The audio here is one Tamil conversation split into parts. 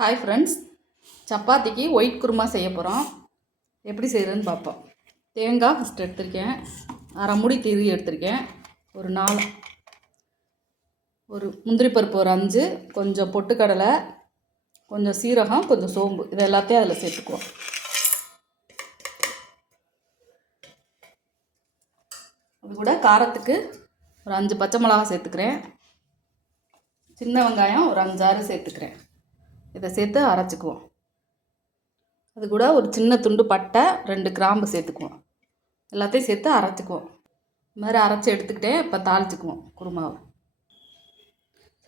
ஹாய் ஃப்ரெண்ட்ஸ் சப்பாத்திக்கு ஒயிட் குருமா செய்ய போகிறோம் எப்படி செய்கிறதுன்னு பார்ப்போம். தேங்காய் ஃபஸ்ட் எடுத்திருக்கேன். அரை முடி திரி எடுத்திருக்கேன். ஒரு நாலு ஒரு முந்திரி பருப்பு ஒரு அஞ்சு கொஞ்சம் பொட்டுக்கடலை கொஞ்சம் சீரகம் கொஞ்சம் சோம்பு. இது எல்லாத்தையும் அதில் சேர்த்துக்குவோம். அது கூட காரத்துக்கு ஒரு அஞ்சு பச்சை மிளகா சேர்த்துக்கிறேன். சின்ன வெங்காயம் ஒரு அஞ்சாறு சேர்த்துக்கிறேன். இதை சேர்த்து அரைச்சிக்குவோம். அது கூட ஒரு சின்ன துண்டு பட்டை ரெண்டு கிராம்பு சேர்த்துக்குவோம். எல்லாத்தையும் சேர்த்து அரைச்சிக்குவோம். இது மாதிரி அரைச்சி எடுத்துக்கிட்டே இப்போ தாளிச்சுக்குவோம் குருமாவை.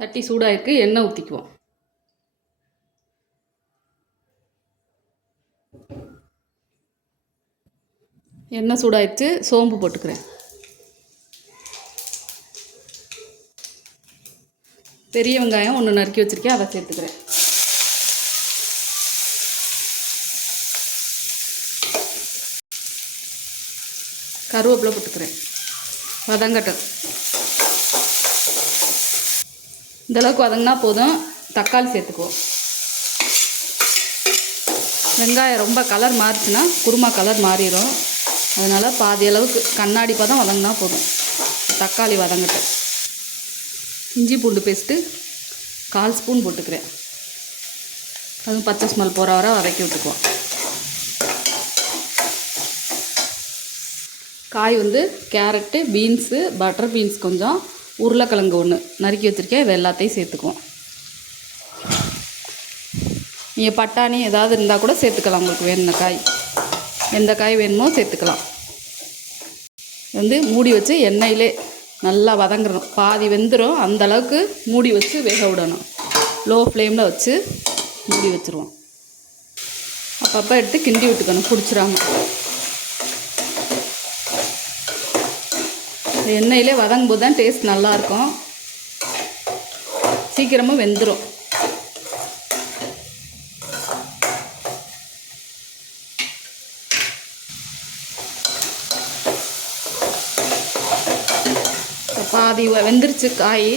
சட்டி சூடாயிருக்கு எண்ணெய் ஊற்றிக்குவோம் எண்ணெய் சூடாயிடுச்சு சோம்பு போட்டுக்கிறேன். பெரிய வெங்காயம் ஒன்று நறுக்கி வச்சுருக்கேன் அதை சேர்த்துக்கிறேன். கருவேப்பிலை போட்டுக்கிறேன். வதங்கட்டும். இந்தளவுக்கு வதங்கினா போதும். தக்காளி சேர்த்துக்குவோம். வெங்காயம் ரொம்ப கலர் மாறிச்சுன்னா குருமா கலர் மாறிடும். அதனால் பாதி அளவுக்கு கண்ணாடி பதம் வதங்கினா போதும். தக்காளி வதங்கட்டும். இஞ்சி பூண்டு பேஸ்ட்டு கால் ஸ்பூன் போட்டுக்கிறேன். அதுவும் பச்சை ஸ்மெல் போகிற வர வதக்கி விட்டுக்குவோம். காய் வந்து கேரட்டு பீன்ஸு பட்டர் பீன்ஸ் கொஞ்சம் உருளைக்கிழங்கு ஒன்று நறுக்கி வச்சுருக்கேன் இது எல்லாத்தையும் சேர்த்துக்குவோம். நீங்கள் பட்டாணி ஏதாவது இருந்தால் கூட சேர்த்துக்கலாம் உங்களுக்கு வேணுன காய். எந்த காய் வேணுமோ சேர்த்துக்கலாம். வந்து மூடி வச்சு எண்ணெயிலே நல்லா வதங்கணும். பாதி வெந்துடும் அந்த அளவுக்கு மூடி வச்சு வேக விடணும். லோ ஃப்ளேமில் வச்சு மூடி வச்சுருவோம். அப்பப்போ எடுத்து கிண்டி விட்டுக்கணும். பிடிச்சிராம எண்ணெயிலே வதங்கும்போது தான் டேஸ்ட் நல்லாயிருக்கும். சீக்கிரமாக வெந்துடும் பாதி வெந்துருச்சு காய்.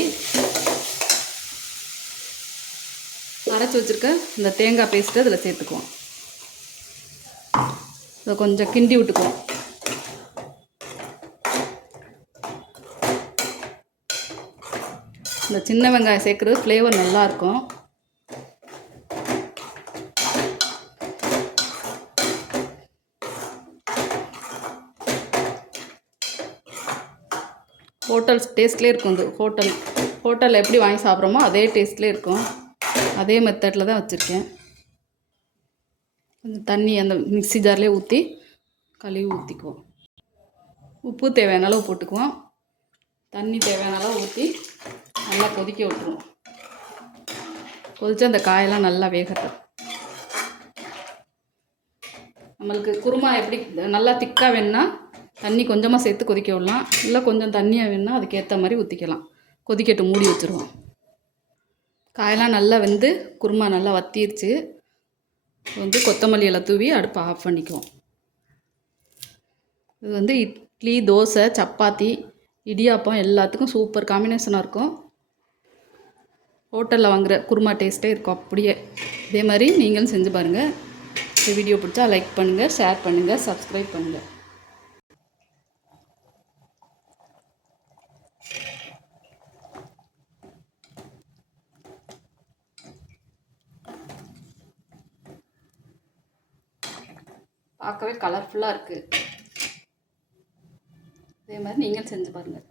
அரைச்சி வச்சுருக்க இந்த தேங்காய் பேஸ்ட்டு அதில் சேர்த்துக்குவோம். இதை கொஞ்சம் கிண்டி விட்டுக்குவோம். இந்த சின்ன வெங்காயம் சேர்க்குறது ஃப்ளேவர் நல்லாயிருக்கும். ஹோட்டல் டேஸ்ட்லேயே இருக்கும் இது ஹோட்டல் ஹோட்டலில் எப்படி வாங்கி சாப்பிட்றோமோ அதே டேஸ்ட்லேயே இருக்கும். அதே மெத்தடில் தான் வச்சுருக்கேன். கொஞ்சம் தண்ணி அந்த மிக்ஸி ஜார்லேயே ஊற்றி கழுவி ஊற்றிக்குவோம் உப்பு தேவையான அளவு போட்டுக்குவோம். தண்ணி தேவையான அளவு ஊற்றி நல்லா கொதிக்க விட்டுருவோம் கொதித்து அந்த காயெல்லாம் நல்லா வேகட்டும். நம்மளுக்கு குருமா எப்படி நல்லா திக்காக வேணும்னா தண்ணி கொஞ்சமாக சேர்த்து கொதிக்க விடலாம். இல்லை கொஞ்சம் தண்ணியாக வேணும்னா அதுக்கேற்ற மாதிரி ஊற்றிக்கலாம் கொதிக்கட்டு மூடி வச்சுருவோம். காயெல்லாம் நல்லா வெந்து குருமா நல்லா வத்திருச்சு. வந்து கொத்தமல்லி இலை தூவி அடுப்பை ஆஃப் பண்ணிக்குவோம். இது வந்து இட்லி தோசை சப்பாத்தி இடியாப்பம் எல்லாத்துக்கும் சூப்பர் காம்பினேஷனாக இருக்கும். ஹோட்டலில் வாங்குகிற குருமா டேஸ்ட்டே இருக்கும் அப்படியே. இதே மாதிரி நீங்களும் செஞ்சு பாருங்கள் இந்த வீடியோ பிடிச்சா லைக் பண்ணுங்கள் ஷேர் பண்ணுங்கள் சப்ஸ்கிரைப் பண்ணுங்கள் பார்க்கவே கலர்ஃபுல்லாக இருக்குது இதே மாதிரி நீங்களும் செஞ்சு பாருங்கள்